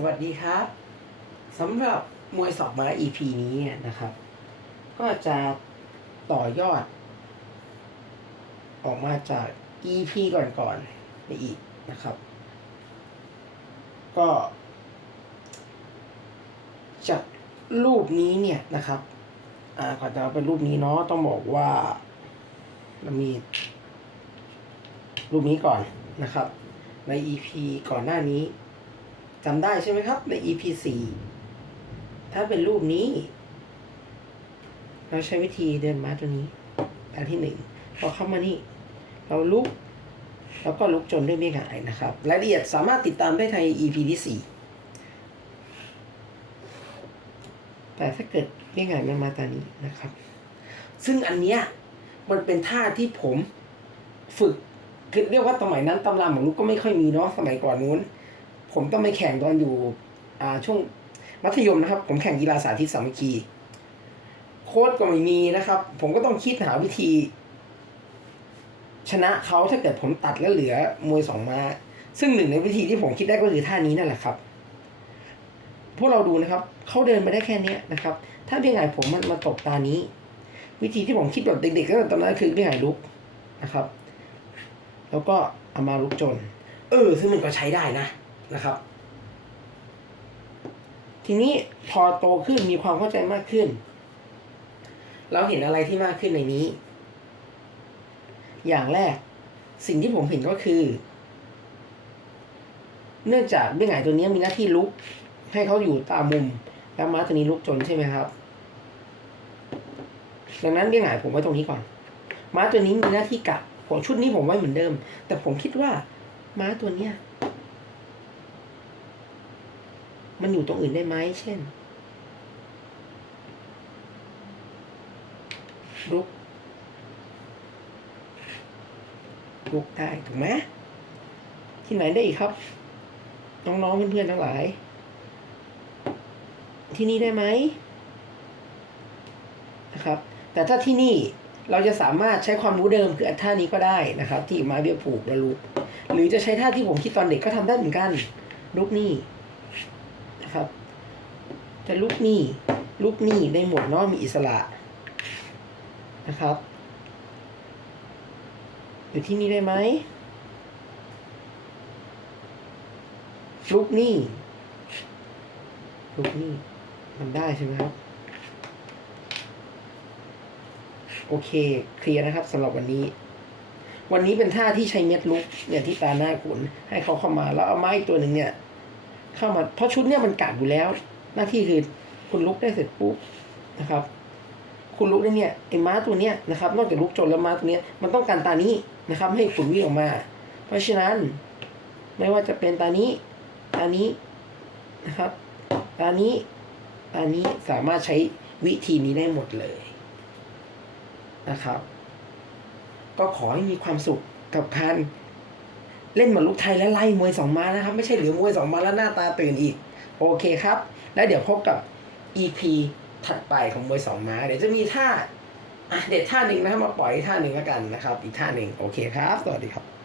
สวัสดีครับสำหรับมวยสอบมา EP นี้นะครับ ก็จะต่อยอด ออกมาจาก EP ก่อนๆไปอีกนะครับ ก็ จากรูปนี้เนี่ยนะครับอ่าก่อนจะเอาเป็นรูปนี้เนาะต้องบอกว่าเรามี รูปนี้ก่อนนะครับ ใน EP ก่อนหน้านี้ จำได้ใช่ไหมครับ ใน EP สี่ถ้าเป็นรูปนี้ เราใช้วิธีเดินมาตัวนี้อันที่หนึ่งพอเข้ามานี่ เราลุก แล้วก็ลุกจนด้วยไม่หายนะครับ รายละเอียดสามารถติดตามได้ใน EP ที่สี่แต่ถ้าเกิดไม่หายมันมาตอนนี้นะครับ ซึ่งอันเนี้ยมันเป็นท่าที่ผมฝึกคือเรียกว่าสมัยนั้นตำราของลูกก็ไม่ค่อยมีเนาะสมัยก่อนนู้น ผมต้องไปแข่งตอนอยู่อ่าช่วงมัธยมนะครับ ผมแข่งกีฬาสาธิตสามัคคี โค้ดก็ไม่มีนะครับ ผมก็ต้องคิดหาวิธี ชนะเขาถ้าเกิดผมตัดแล้วเหลือมวยสองมา ซึ่งหนึ่งในวิธีที่ผมคิดได้ก็คือท่านี้นั่นแหละครับ พวกเราดูนะครับ เขาเดินไปได้แค่นี้นะครับ ถ้าพี่ไงผมมันมาตกตานี้ วิธีที่ผมคิดแบบเด็กๆก็ตอนนั้นคือพี่ไงลุกนะครับ แล้วก็เอามาลุกจน เออ ซึ่งมันก็ใช้ได้นะ นะครับ ทีนี้พอโตขึ้นมีความเข้าใจมากขึ้น เราเห็นอะไรที่มากขึ้นในนี้ อย่างแรกสิ่งที่ผมเห็นก็คือ เนื่องจากเบี้ยหงายตัวนี้มีหน้าที่ลุก ให้เขาอยู่ตามมุม แล้วม้าตัวนี้ลุกจนใช่ไหมครับ ดังนั้นเบี้ยหงายผมไว้ตรงนี้ก่อน ม้าตัวนี้มีหน้าที่กัดผมชุดนี้ผมไว้เหมือนเดิม แต่ผมคิดว่าม้าตัวเนี้ย มันอยู่ตรงอื่นได้ไหมเช่นลุกลุกได้ถูกไหมที่ไหนได้อีกครับ น้องๆเพื่อนๆทั้งหลาย ที่นี่ได้ไหมนะครับ แต่ถ้าที่นี่เราจะสามารถใช้ความรู้เดิมคือท่านี้ก็ได้นะครับ ที่ไม้เบี้ยผูกและลุก หรือจะใช้ท่าที่ผมคิดตอนเด็กก็ทำได้เหมือนกันลุกนี่ นะครับ จะลุกหนี่ลุกหนี่ได้หมวดนาะมีอิสระนะครับ อยู่ที่นี่ได้ไหมลุกหนี่ลุกหนี่มันได้ใช่ไหมครับ โอเค เคลียร์นะครับสำหรับวันนี้ วันนี้เป็นท่าที่ใช้เม็ดลุกเนี่ยที่ตาหน้าขุนให้เขาเข้ามาแล้วเอาไม้ตัวหนึ่งเนี่ย เข้ามา เพราะชุดเนี่ยมันกัดอยู่แล้ว หน้าที่คือคุณลุกได้เสร็จปุ๊บนะครับ คุณลุกได้เนี่ยไอ้ม้าตัวเนี้ยนะครับ นอกจากลุกจนแล้วม้าตัวเนี้ยมันต้องการตานี้นะครับ ให้ขุนวิ่งออกมา เพราะฉะนั้นไม่ว่าจะเป็นตานี้ตานี้นะครับตานี้ตานี้สามารถใช้วิธีนี้ได้หมดเลยนะครับ ก็ขอให้มีความสุขกับการ เล่นหมากรุกไทยและไล่มวยสองม้านะครับ ไม่ใช่เหลือมวยสองม้าแล้วหน้าตาตื่นอีก โอเคครับ แล้วเดี๋ยวพบกับ EP ถัดไปของมวยสองม้าเดี๋ยวจะมีท่าอะเด็ดท่าหนึ่งนะครับมาปล่อยท่าหนึ่งแล้วกันนะครับ อีกท่าหนึ่งโอเคครับ สวัสดีครับ